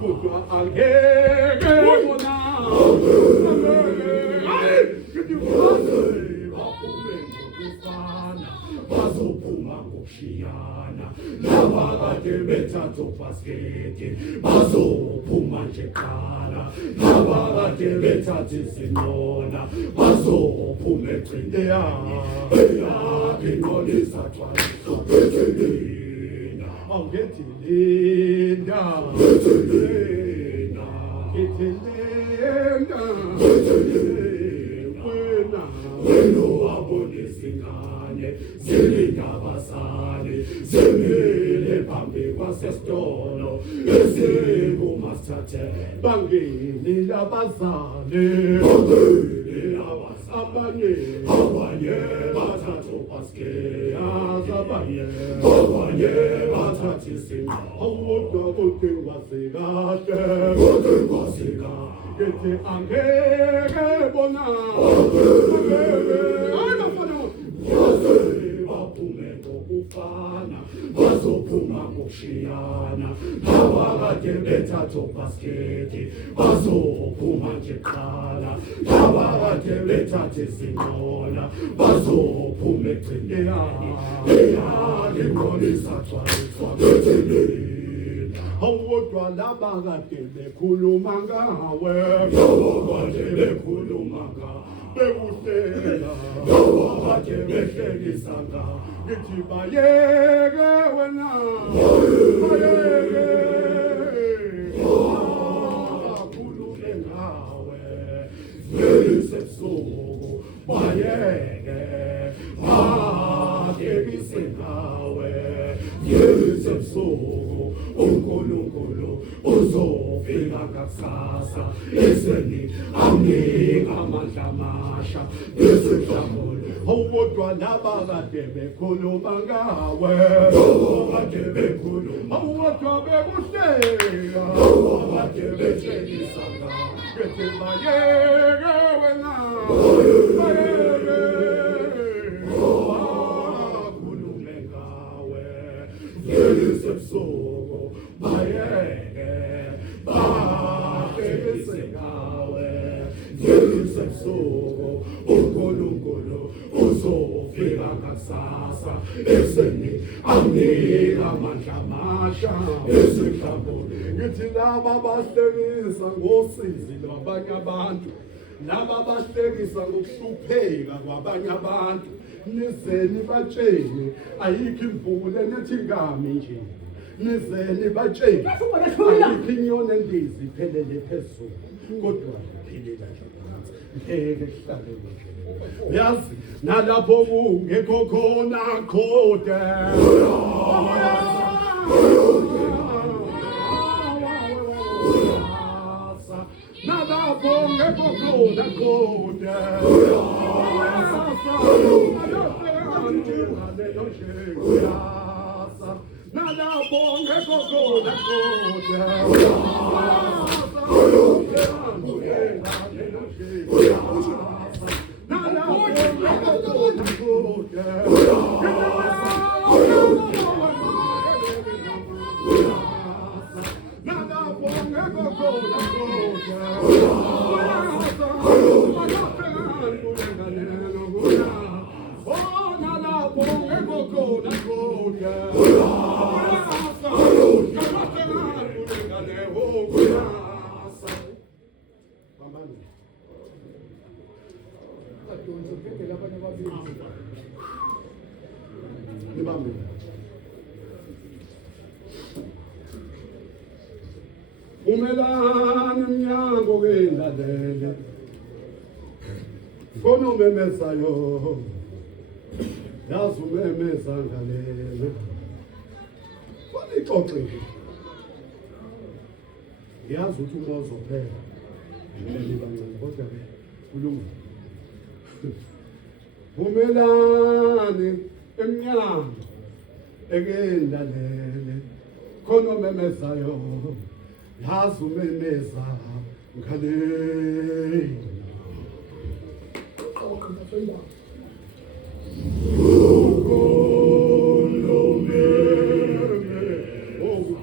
kodwa angeke bona baphume ngokufana bazophuma ngokushiyana nabakade bethatha ubhasiketi bazophuma nje qala nabakade bethatha izinona bazophuma egcine ingcolisa thwala bethelina awugethilinda bethelina gethelina wena wabonisa ingane zilingabazali zimile phambi kwasesitolo ezingumasithathe bangeni labazali abanye bathatha ubhasiketi abanye bathatha isinqa awodwa kodwa kwasikahle Gete angeke bona baphume ngokufana bazophuma ngokushiyana nabakade bethatha ubhasiketi bazophuma nje qala nabakade bethatha izinqola bazophuma egcine ingcolisa thwala awodwa labakade bekhuluma ngawe abakade bekhuluma ngawe bekuhlela abakade behlekisa ngawe ngithi bayeke wena bayeke bakhulume ngawe ngesebusuku bayeke bakebise ngawe ngesebusuku uNkulunkulu uzofika ngakusasa eseni amnika amandla amasha esihlamulo awodwa labakade bekhuluma ngawe abakade bekhuluma awodwa bekuhlela abakade betshengisa ngawe bethi bayeke wena bayeke bakhulume ngawe ngesebusuku bayeke bakebise ngawe ngesebusuku uNkulunkulu uzofika ngakusasa eseni amnika amandla amasha esihlamulo ngithi laba bahlekisa ngosizi lwabanye abantu laba bahlekisa ngokuhlupheka kwabanye abantu nizeni batsheni ayikho imvula nethi ngami nje nizeni batsheni ayikho inyoni endizi iphelele phezulu kodwa ngiphilela nje phansi ngeke kuhlale kuhle uyazi nalapho kungekho khona khode nalapho ngekho khona khode nalapho ngekho khona khode umelani mnyango kendlalele khona umemesayo yazi umemeza ngalele kodwa yazi ukuthi umozo phela ngileli bancane kodwa ke kulungile umelani emnyango ekendlalele khona umemesayo yazi umemeza ngalele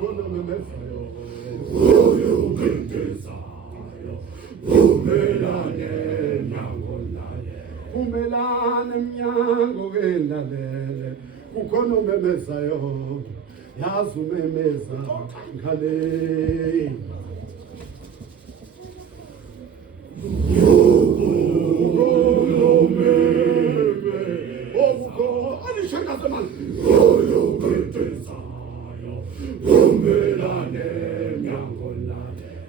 kukhona memesayo uyuphindezelayo umelane nango naye umelane mnyango kendlalele kukhona memesayo yazi umemeza ngale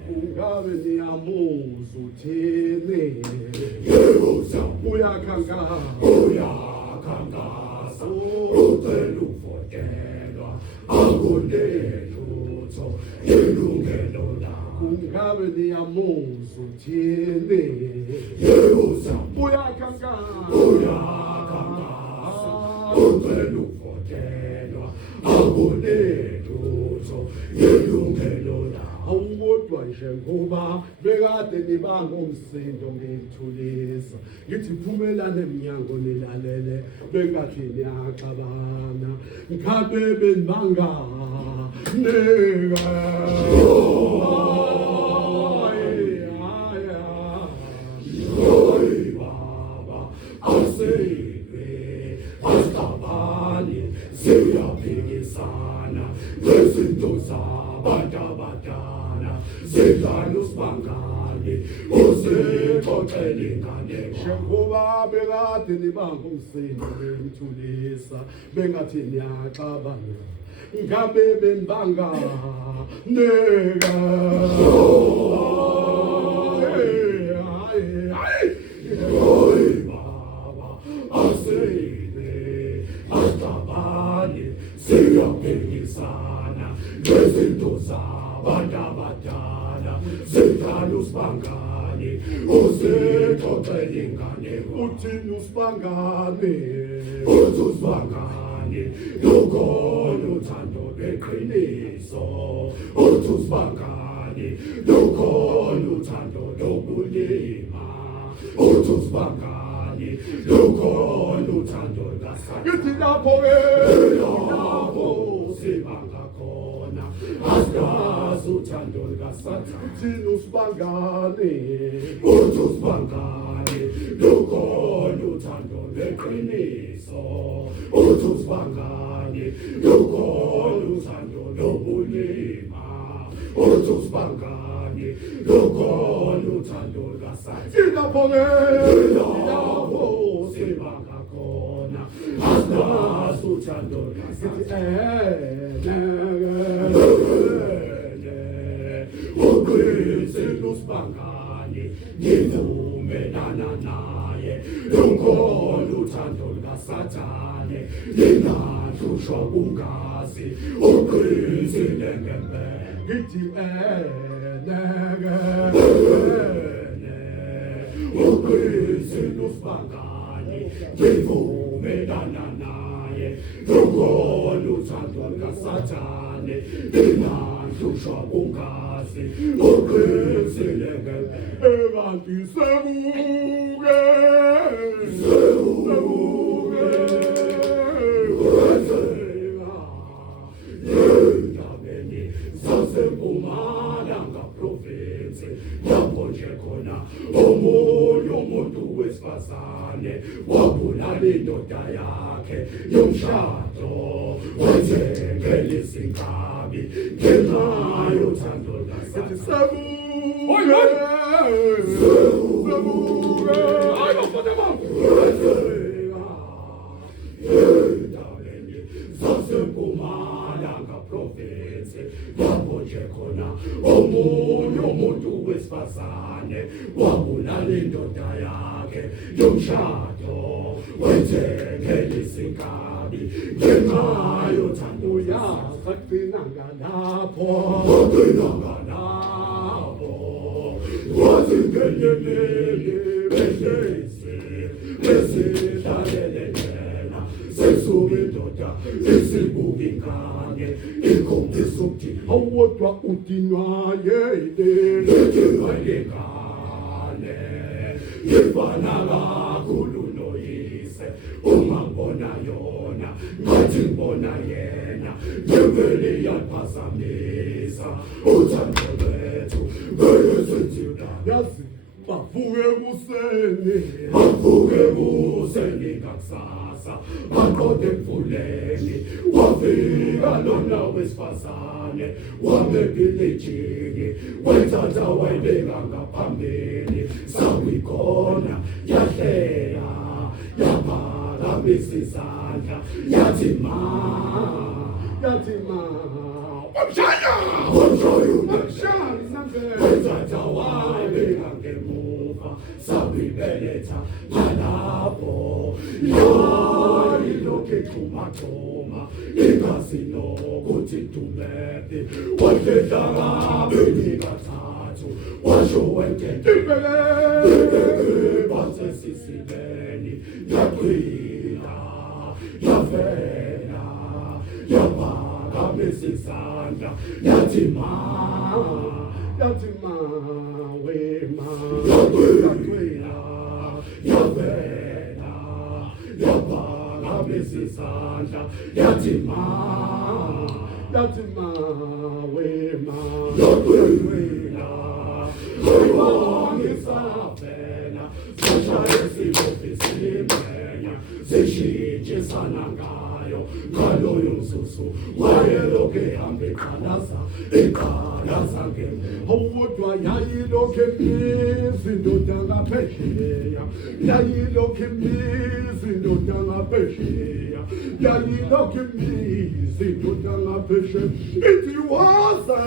ungabe niyamuza uthini uyakhankasa ucela ukuvotelwa akunelutho ilungelo lakho ungabe niyamuza uthini uyakhankasa ucela ukuvotelwa akunelutho ilungelo lakho awukodwa nje ngoba bekade nibangomsindo ngithulisa ngithi phumelane emnyango nilalele bengathi niyaxabana ngikhabe benibanga neka baba aseywe astabani siyaphikisana ngezinto zabantu abadala zidlala usibangani uzixoxele inganeko njengoba bekade nibangomsindo ngithulisa bengathi niyaxabana ngabe benibanga neka baba aseywe astabani siyaphikisana ngezinto zabantu abadala zidlala usibangani uzixoxele inganeko uthini usibangane uthi usibangani lukhona uthando lweqiniso uthi usibangani lukhona uthando lokulima uthi usibangani lukhona uthando lukasana ngithi lapho-ke lapho sibanga khona asikazi uthando lukasathane uthini usibangane uthi usibangani lukhona uthando lweqiniso uthi usibangani lukhona uthando lokulima uthi usibangani lukhona uthando lukasana lapho-ke lapho sibanga khona asikazi uthando lukasana uqinisile usibangani ngivumelana naye lukhona uthando lukasathane lingahlushwa kungazi uqinisile ngempela ngithi uqinisile usibangani ngivumelana naye lukhona uthando lukasathane lingahlushwa kungazi uqinisile ngempela kanti sebuke endabeni zaseMpumalanga province lapho nje khona omunye umuntu wesifazane wabulala indoda yakhe yomshado wenzekela izinkabi ngenxa yothando ngithi lukasana sebuke hayi bafana bam endabeni zaseMpumalanga province lapho nje khona omunye umuntu wesifazane wabulala indoda yakhe yomshado wenzekela izinkabi ngenxa yothando uyasaqinanga lapho lapho wathi ngenyelele behlezi besidlalele yena sesuka indoda isibuka ingane ikhombisa ukuthi awodwa udinwa yele idinwa yengane ifana kakhulu noyise ungambona yona ngathi ngibona yena ngempela iyaphazamisa uthando lwethu ngeke yazi bavuke kuseni ngakusasa baqonde emfuleni wafika lona wesifazane wamebhilejini wethatha wayibeka ngaphambili sawikhona yahlela yaphakamisa isandla yathi ma wamshaya wethatha wayibeka ngemuva sawibeletha nalapho yayilokhu exhumaxhuma ingazi nokuthi dumephi wahlela kabili kathathu washo wenkentibele basesisileni yaqhila yavela yaphakamisa isandla yathi ma wema yaqhila yavela yaphakamisa isandla yathi ma wema yaqhila ayongisafela sashaya isibofisimeya zishintshisana ngayo ngaloyo mzuzu wayelokhu ehamba eqalaza Awudwa yayilokhu imizi indoda ngaphesheya yayilokhu imizi indoda ngaphesheya yayilokhu imizi indoda ngaphesheya ithi waza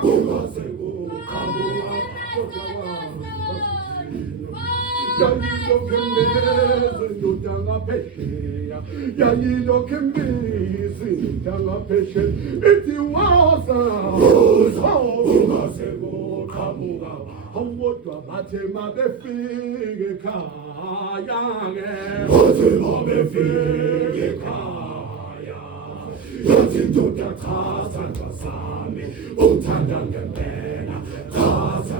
kungaze kuqhamuka yayilokhu imizi indoda ngaphesheya yayilokhu imizi indoda ngaphesheya ithi waza kungaze kuqhamuka awodwa bathe mabefike ekhaya-ke bathi mabefike ekhaya yathi indoda chaza ngasami uthanda ngempela chaza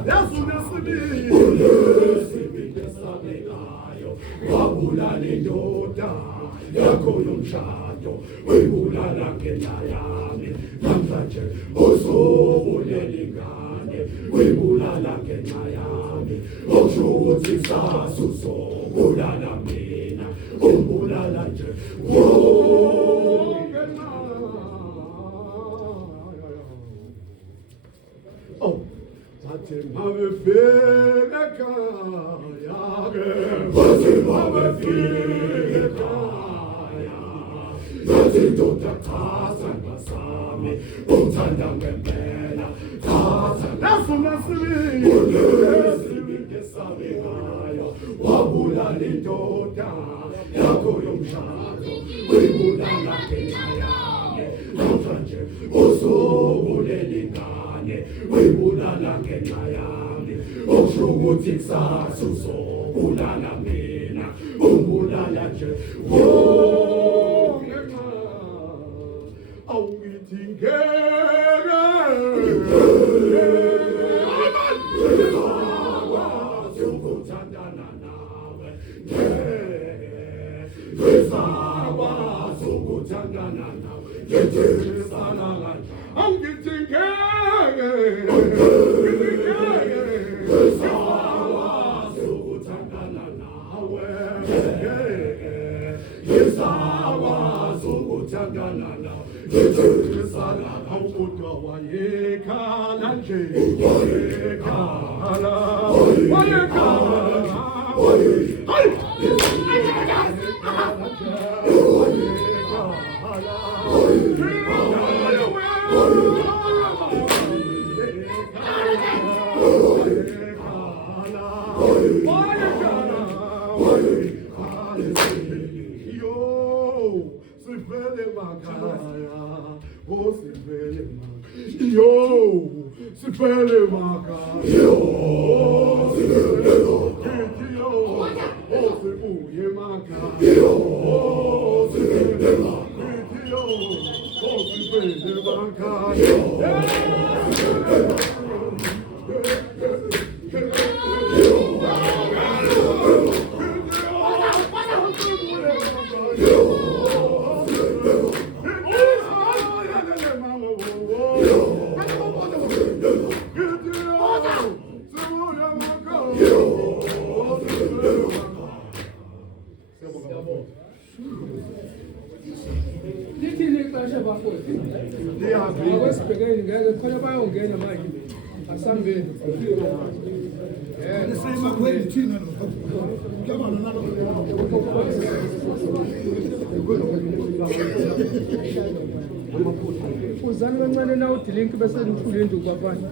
unesibindi esabekayo wabulala indoda yakho yomshado uyibulala ngenxa yami namhlanje usubulela ingane uyibulala ngenxa yami okusho ukuthi kusasa uzobulala mina umbulala nje bathe mabefike ekhaya-ke bathi mabefike ekhaya yathi indoda chaza ngasami uthanda ngempela chaza unesibindi esabekayo wabulala indoda yakho yomshado uyibulala ngenxa yami namhlanje usubulela ingane uyibulala ngenxa yami okusho ukuthi kusasa uzobulala mina umbulala nje awukithi ngeke ukuthandana nawe ngisakwazi ukuthandana nawe ngithengisana kanje awukithi ngisakwazi ukuthandana nawe ngisakwazi ukuthandana nawe ngithengisana awudwa wayekhala nje wayekhala Sifele makaya sibuye makaya sifele makaya ixesha bafoti Ndiyavile. akwesibhekeni ngeke khona bayongena manje asambeni uzani kancane na udilinki bese nithule indlu kwabanye